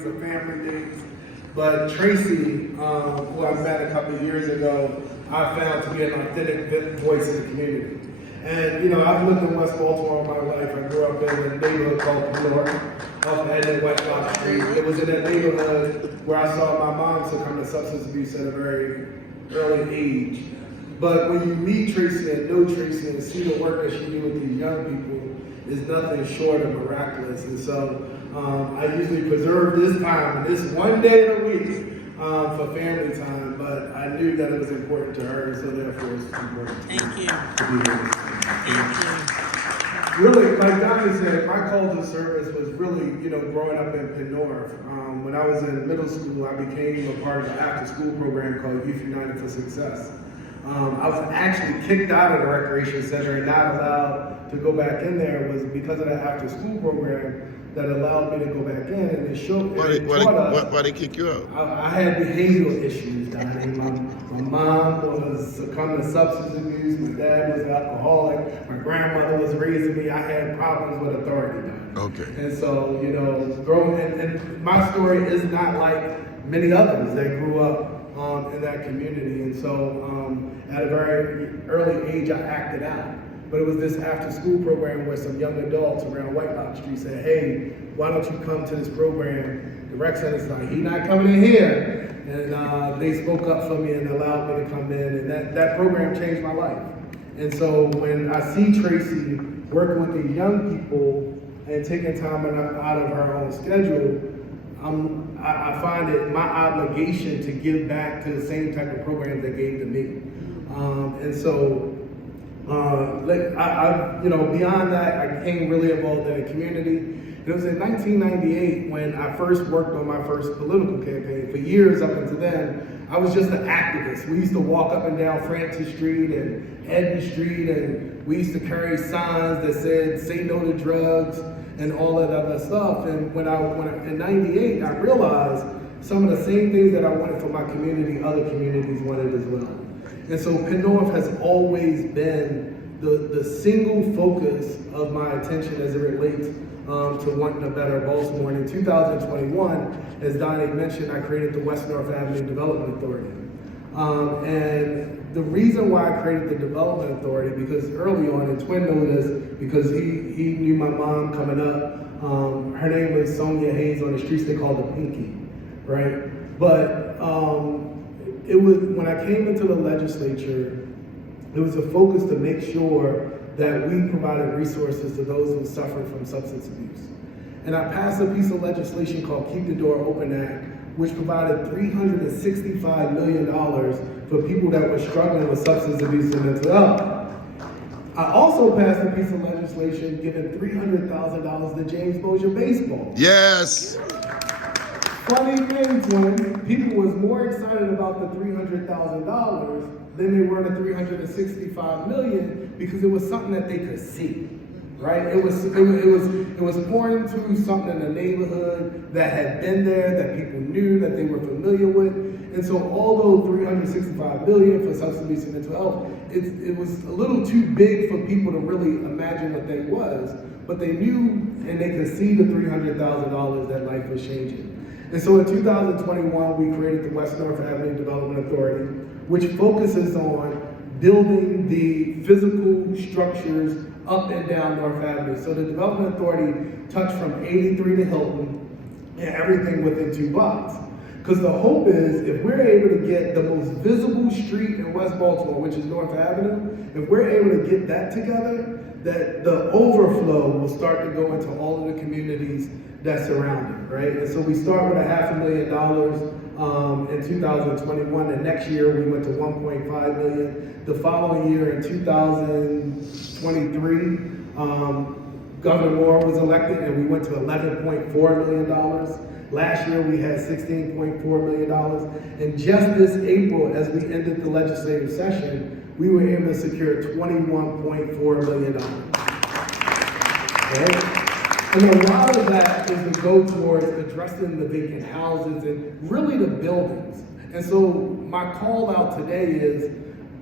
of family days. But Tracy, who I met a couple of years ago, I found to be an authentic voice in the community. And I've lived in West Baltimore all my life. I grew up in a neighborhood called Penor, off and West Block Street. It was in that neighborhood where I saw my mom succumb to substance abuse at a very early age. But when you meet Tracy and know Tracy and see the work that she do with these young people, is nothing short of miraculous. And so I usually preserve this time, this one day in a week, for family time, but I knew that it was important to her, so therefore it's important to be here. Thank you. Really, like Donnie said, my call to service was really, growing up in Penor. When I was in middle school, I became a part of the after-school program called Youth United for Success. I was actually kicked out of the recreation center and not allowed to go back in there. It was because of the after-school program that allowed me to go back in, and it showed. Why they kick you out? I had behavioral issues, Donnie. My mom was succumbing to substance abuse. My dad was an alcoholic. My grandmother was raising me. I had problems with authority, Donnie. Okay. And so, growing, and my story is not like many others that grew up in that community. And so, at a very early age, I acted out. But it was this after-school program where some young adults around White Lock Street said, "Hey, why don't you come to this program?" The rec center's like, "He's not coming in here." And they spoke up for me and allowed me to come in, and that program changed my life. And so when I see Tracy working with these young people and taking time out of her own schedule, I find it my obligation to give back to the same type of programs they gave to me. And so, beyond that, I became really involved in the community. It was in 1998 when I first worked on my first political campaign. For years up until then, I was just an activist. We used to walk up and down Francis Street and Edmond Street, and we used to carry signs that said, "Say no to drugs," and all that other stuff. And when in 98, I realized some of the same things that I wanted for my community, other communities wanted as well. And so Penn has always been the single focus of my attention as it relates to wanting a better Baltimore. And in 2021, as Donnie mentioned, I created the West North Avenue Development Authority. And the reason why I created the Development Authority, because early on, and Twin knew this, because he knew my mom coming up. Her name was Sonia Hayes. On the streets they called her Pinky, right? But it was, when I came into the legislature, it was a focus to make sure that we provided resources to those who suffer from substance abuse. And I passed a piece of legislation called Keep the Door Open Act, which provided $365 million for people that were struggling with substance abuse and mental health. I also passed a piece of legislation giving $300,000 to James Bossier Baseball. Yes. Funny thing, Twin, people was more excited about the $300,000 than they were the $365 million because it was something that they could see, right? It was pouring into something in the neighborhood that had been there, that people knew, that they were familiar with. And so although $365 million for substance abuse and mental health, it was a little too big for people to really imagine what that was, but they knew and they could see the $300,000 that life was changing. And so in 2021, we created the West North Avenue Development Authority, which focuses on building the physical structures up and down North Avenue. So the Development Authority touched from 83 to Hilton and everything within 2 blocks. Because the hope is, if we're able to get the most visible street in West Baltimore, which is North Avenue, if we're able to get that together, that the overflow will start to go into all of the communities that surround it, right? And so we start with $500,000 in 2021. The next year we went to 1.5 million. The following year in 2023, Governor Moore was elected and we went to $11.4 million. Last year we had $16.4 million. And just this April, as we ended the legislative session, we were able to secure $21.4 million. Right? And a lot of that is to go towards addressing the vacant houses and really the buildings. And so my call out today is,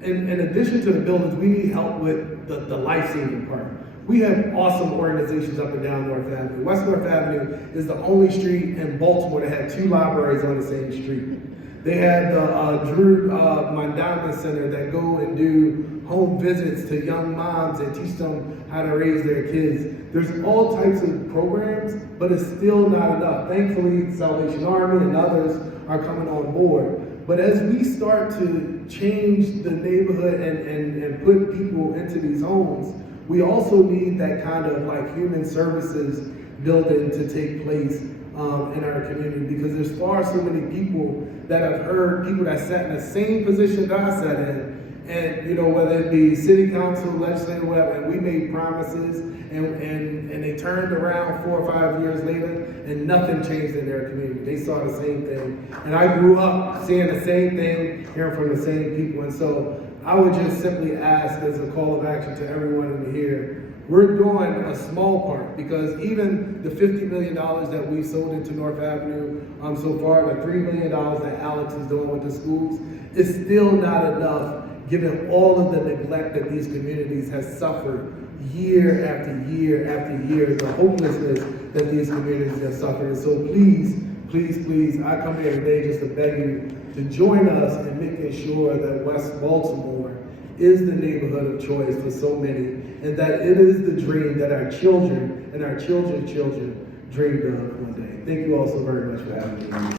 in addition to the buildings, we need help with the life-saving part. We have awesome organizations up and down North Avenue. West North Avenue is the only street in Baltimore that had 2 libraries on the same street. They had the Drew Mondana Center that go and do home visits to young moms and teach them how to raise their kids. There's all types of programs, but it's still not enough. Thankfully, Salvation Army and others are coming on board. But as we start to change the neighborhood and put people into these homes, we also need that kind of like human services building to take place in our community, because there's far so many people that have heard, people that sat in the same position that I sat in, and you know, whether it be city council, legislature, whatever, and we made promises and they turned around 4 or 5 years later and nothing changed in their community. They saw the same thing. And I grew up seeing the same thing, hearing from the same people. And so I would just simply ask, as a call of action to everyone in here, we're doing a small part, because even the $50 million that we sold into North Avenue so far, the $3 million that Alex is doing with the schools, is still not enough, given all of the neglect that these communities have suffered year after year after year, the hopelessness that these communities have suffered. And so please, please, please, I come here today just to beg you to join us in making sure that West Baltimore is the neighborhood of choice for so many, and that it is the dream that our children and our children's children dreamed of one day. Thank you all so very much for having me.